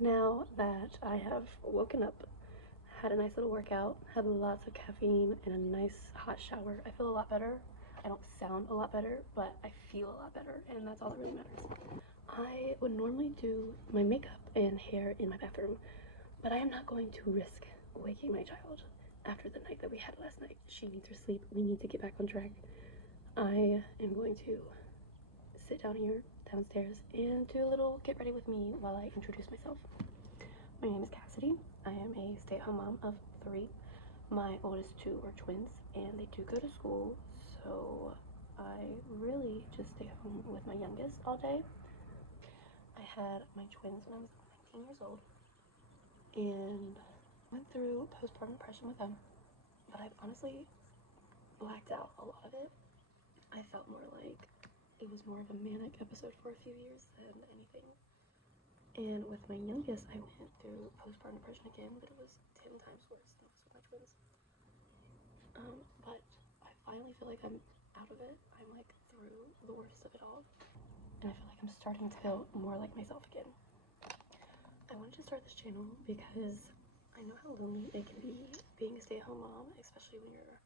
Now that I have woken up, had a nice little workout, had lots of caffeine, and a nice hot shower, I feel a lot better. I don't sound a lot better, but I feel a lot better, and that's all that really matters. I would normally do my makeup and hair in my bathroom, but I am not going to risk waking my child after the night that we had last night. She needs her sleep. We need to get back on track. I am going to sit down here downstairs and do a little get ready with me while I introduce myself. My name is Cassidy. I am a stay-at-home mom of 3. My oldest 2 are twins, and they do go to school, so I really just stay home with my youngest all day. I had my twins when I was 19 years old and went through postpartum depression with them, but I've honestly blacked out a lot of it. I felt more like it was more of a manic episode for a few years than anything. And with my youngest, I went through postpartum depression again, but it was 10 times worse than it was with my twins. But I finally feel like I'm out of it. I'm like through the worst of it all. And I feel like I'm starting to feel more like myself again. I wanted to start this channel because I know how lonely it can be being a stay-at-home mom, especially when you're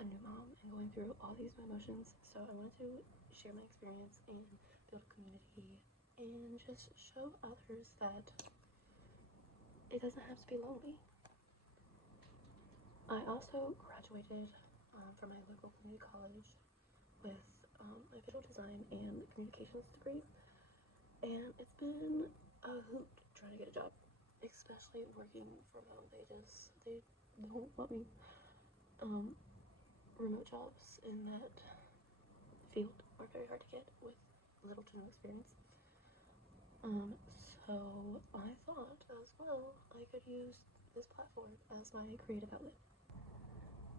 a new mom and going through all these new emotions. So I wanted to share my experience and build a community and just show others that it doesn't have to be lonely. I also graduated from my local community college with a visual design and communications degree, and it's been a hoot trying to get a job, especially working from home. They don't want me. Remote jobs in that field are very hard to get with little to no experience. So I thought as well I could use this platform as my creative outlet.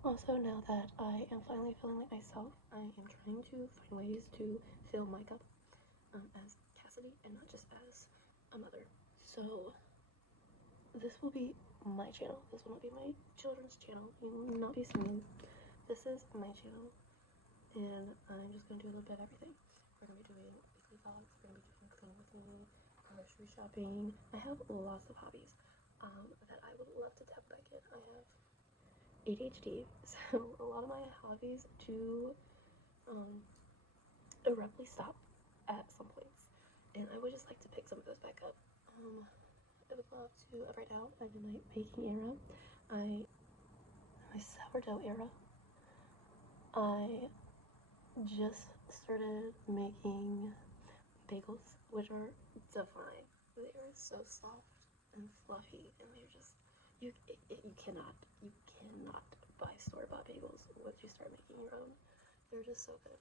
Also, now that I am finally feeling like myself, I am trying to find ways to fill my cup as Cassidy and not just as a mother. So this will be my channel. This will not be my children's channel. You will not be seeing. This is my channel, and I'm just going to do a little bit of everything. We're going to be doing weekly vlogs. We're going to be doing cleaning with me, grocery shopping. I have lots of hobbies that I would love to tap back in. I have ADHD, so a lot of my hobbies do abruptly stop at some points, and I would just like to pick some of those back up. I would love to, right now, I'm in my baking era. My sourdough era. I just started making bagels, which are divine. They are so soft and fluffy, and they're just, you cannot buy store-bought bagels once you start making your own. They're just so good.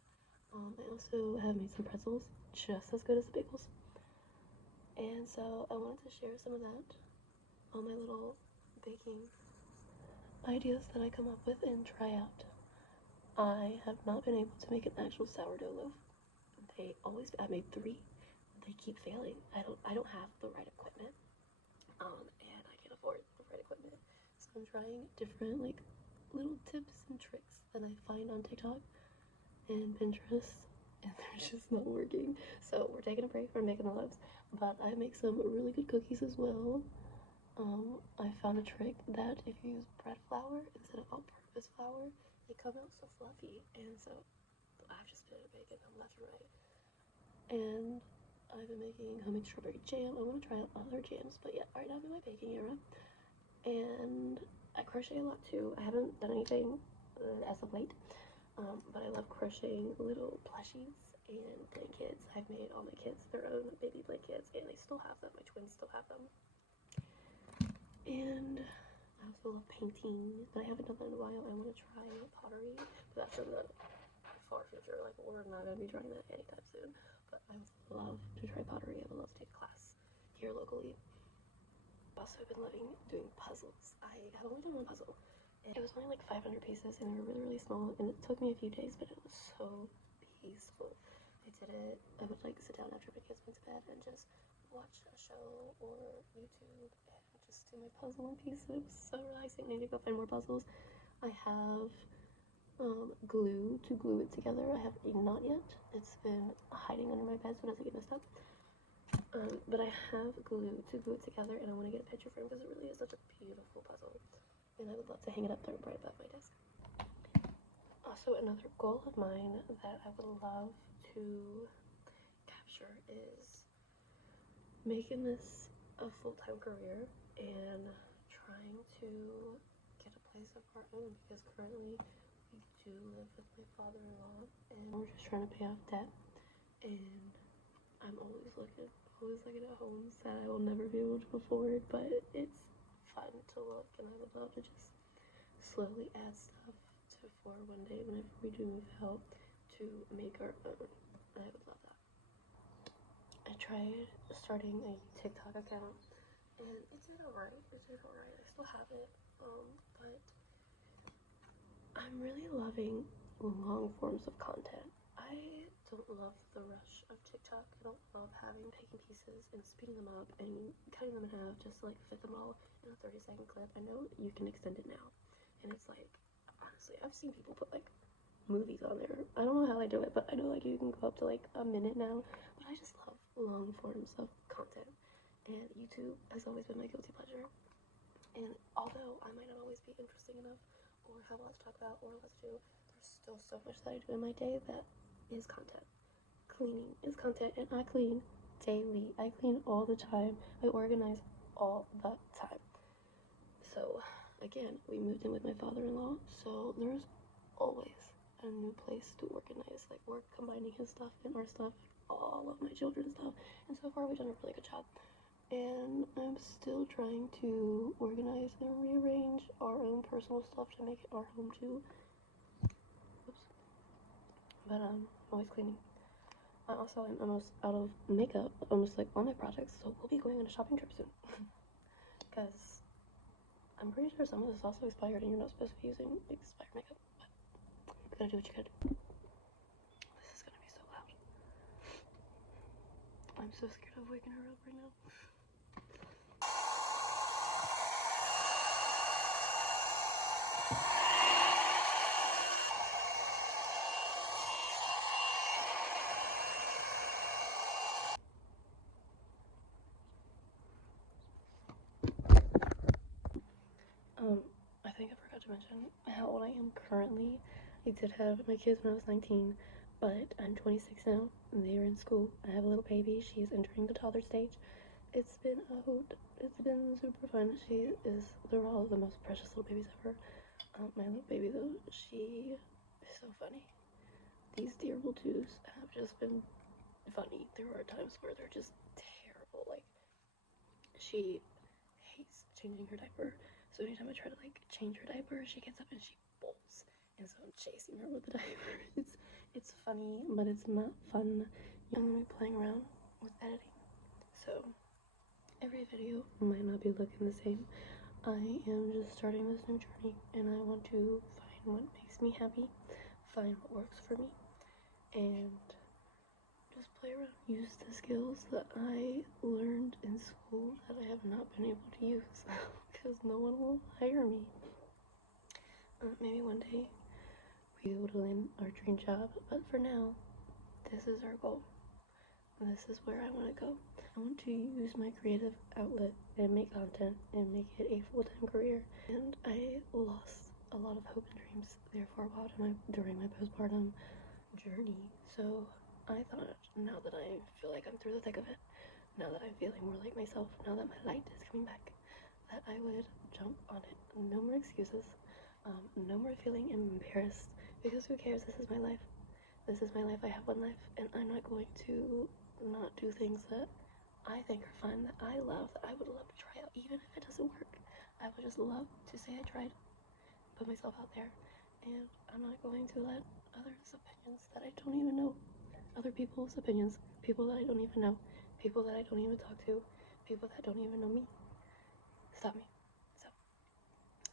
I also have made some pretzels, just as good as the bagels. And so I wanted to share some of that, all my little baking ideas that I come up with and try out. I have not been able to make an actual sourdough loaf. I made 3. They keep failing. I don't have the right equipment, and I can't afford the right equipment. So I'm trying different like little tips and tricks that I find on TikTok and Pinterest, and they're just not working. So we're taking a break from making the loaves, but I make some really good cookies as well. I found a trick that if you use bread flour instead of all-purpose flour, they come out so fluffy, and so I've just been baking them left and right. And I've been making homemade strawberry jam. I want to try out other jams, but yeah, right now I'm in my baking era. And I crochet a lot too. I haven't done anything as of late, but I love crocheting little plushies and blankets. I've made all my kids their own baby blankets, and they still have them. My twins still have them. And I also love painting, but I haven't done that in a while. I want to try pottery, but that's in the far future. Like, we're not going to be trying that anytime soon. But I would love to try pottery. I would love to take a class here locally. I've also been loving doing puzzles. I have only done one puzzle. It was only like 500 pieces, and they were really, really small, and it took me a few days, but it was so peaceful. I did it. I would like sit down after my kids went to bed and just watch a show or YouTube and just do my puzzle in peace. It was so relaxing. I need to go find more puzzles. I have glue to glue it together. I have not yet. It's been hiding under my bed so it doesn't get messed up. But I have glue to glue it together, and I want to get a picture frame because it really is such a beautiful puzzle, and I would love to hang it up there right above my desk. Also, another goal of mine that I would love to capture is making this a full-time career and trying to get a place of our own, because currently we do live with my father-in-law, and we're just trying to pay off debt, and I'm always looking at homes that I will never be able to afford, but it's fun to look, and I would love to just slowly add stuff to for one day whenever we do move out to make our own. I would love that. I tried starting a TikTok account, and it did alright. I still have it, but I'm really loving long forms of content. I don't love the rush of TikTok. I don't love taking pieces and speeding them up and cutting them in half just to like fit them all in a 30-second clip. I know you can extend it now, and it's like, honestly, I've seen people put like movies on there. I don't know how they do it, but I know like you can go up to like a minute now. But I just love long forms of content, and YouTube has always been my guilty pleasure. And although I might not always be interesting enough or have a lot to talk about or a lot to do, there's still so much that I do in my day that is content. Cleaning is content, and I clean daily. I clean all the time. I organize all the time. So again, we moved in with my father-in-law, so there's always a new place to organize. Like, we're combining his stuff and our stuff, all of my children's stuff, and so far we've done a really good job. And I'm still trying to organize and rearrange our own personal stuff to make it our home too. Oops. But I'm always cleaning. I also am almost out of makeup, almost like all my projects, so we'll be going on a shopping trip soon. Because I'm pretty sure some of this is also expired and you're not supposed to be using expired makeup, but you gotta do what you gotta do. This is gonna be so loud. I'm so scared of waking her up right now. I think I forgot to mention how old I am currently. I did have my kids when I was 19, but I'm 26 now, and they are in school. I have a little baby. She is entering the toddler stage. It's been a hoot. It's been super fun. They're all the most precious little babies ever. My little baby, though, she is so funny. These terrible twos have just been funny. There are times where they're just terrible. Like, she hates changing her diaper. So anytime I try to like change her diaper, she gets up and she bolts. And so I'm chasing her with the diaper. It's funny, but it's not fun. I'm gonna be playing around with editing. So every video might not be looking the same. I am just starting this new journey, and I want to find what makes me happy, find what works for me, and just play around. Use the skills that I learned in school that I have not been able to use because no one will hire me. Maybe one day we'll be able to land our dream job, but for now, this is our goal. This is where I want to go. I want to use my creative outlet and make content and make it a full-time career. And I lost a lot of hope and dreams there for a while during my postpartum journey. So I thought, now that I feel like I'm through the thick of it, now that I'm feeling more like myself, now that my light is coming back, that I would jump on it. No more excuses. No more feeling embarrassed, because who cares? This is my life. This is my life. I have one life, and I'm not going to not do things that I think are fun, that I love, that I would love to try out, even if it doesn't work. I would just love to say I tried, put myself out there, and I'm not going to let others' opinions that I don't even know, other people's opinions, people that I don't even know, people that I don't even talk to, people that don't even know me, stop me. So,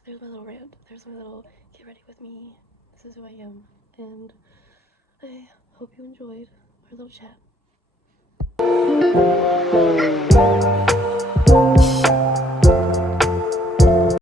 there's my little rant. There's my little get ready with me. This is who I am. And I hope you enjoyed our little chat.